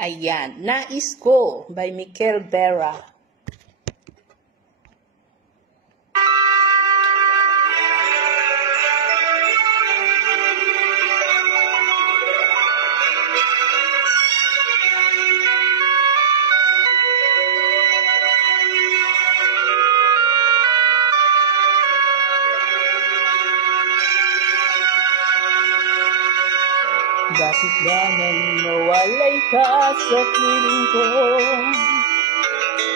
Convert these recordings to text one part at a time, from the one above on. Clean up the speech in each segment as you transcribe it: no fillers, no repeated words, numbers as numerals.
Ayan, Nais Ko by Mikel Vera. Bakit ba nang nawalay ka sa piling ko?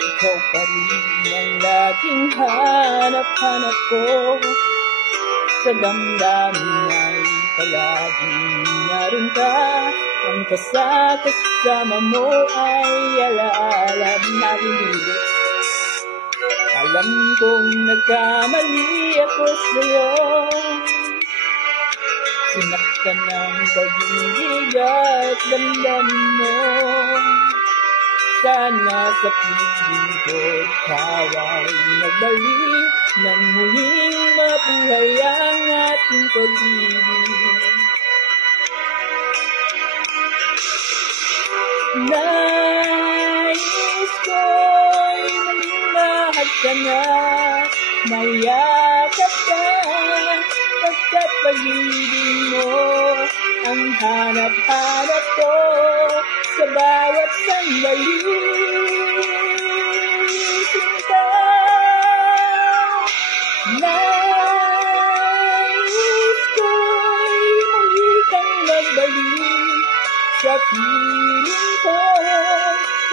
Ikaw pa rin ang laging hanap-hanap ko. Sa damdamin ay palaging naroon ka. Ang kasama mo ay alaala nalilis. Alam kong nagkamali ako sa'yo. Sinaktan ng pag-ibig at damdamin mo. Sana sa piling ko ikaw ay nagbalik nang muling mabuhay ang ating pag-ibig. Nais ko'y malimahag ka na, mayakap ka, pagkat pag-ibig mo ang hanap-hanap ko sa bawat sandali. Sinta, nais ko'y muli kang magbalik sa piling ko.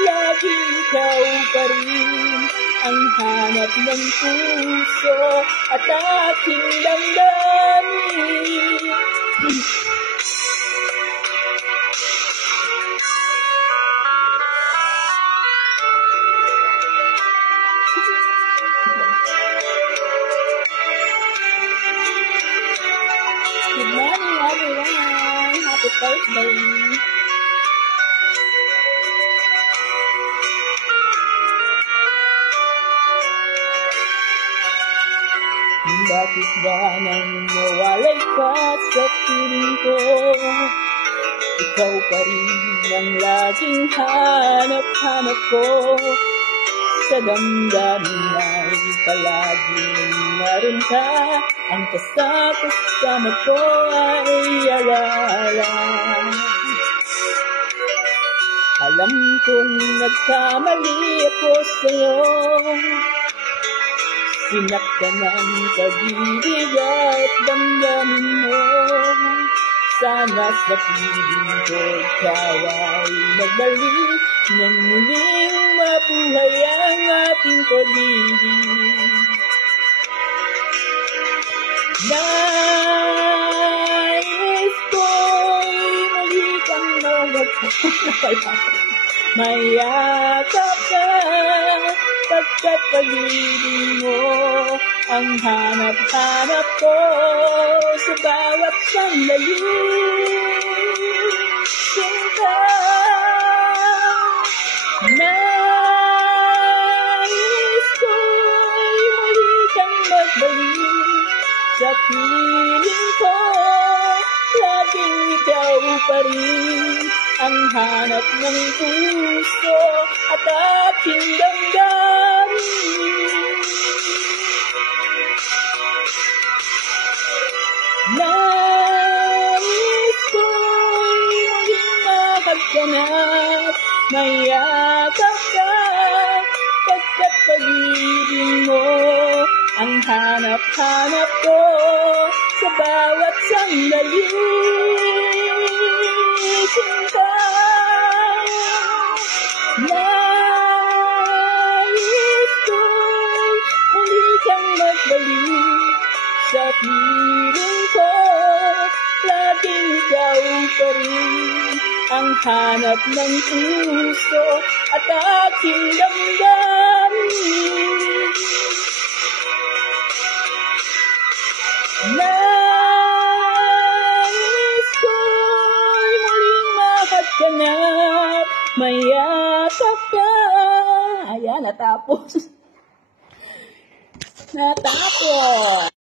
Laging ikaw pa rin ang hanap ng puso at aking damdamin. Good morning, everyone. Happy Thursday. Bakit ba nang nawalay ka sa piling ko? Ikaw pa rin ang laging hanap-hanap ko. Sa damdamin ay palaging naroon ka. Ang kasama ko ay alaala. Alam kong nagkamali ako sa'yo. Sinaktan ng pag-ibig at damdamin mo. Sana sa piling ko ikaw ay nagbalik nang muling mabuhay ang ating pag-ibig. Nais ko'y muli kang magpapalala, mayakap ka, pagkat pag-ibig mo ang hanap-hanap ko sa bawat sandali. Sinta, nais ko'y muli kang magbalik sa piling ko. Laging ikaw pa rin ang hanap ng puso at aking damdamin. Nais ko'y muling makagkanap, mayakap ka, pagkat pag-ibig mo ang hanap-hanap ko sa bawat sandali. Sinta, nais ko'y muli kang magbalik sa piling ko. Laging ikaw pa rin ang hanap ng puso at aking damdamin. Nais ko'y muling makagkanap, mayakap ka. Ayan, natapos.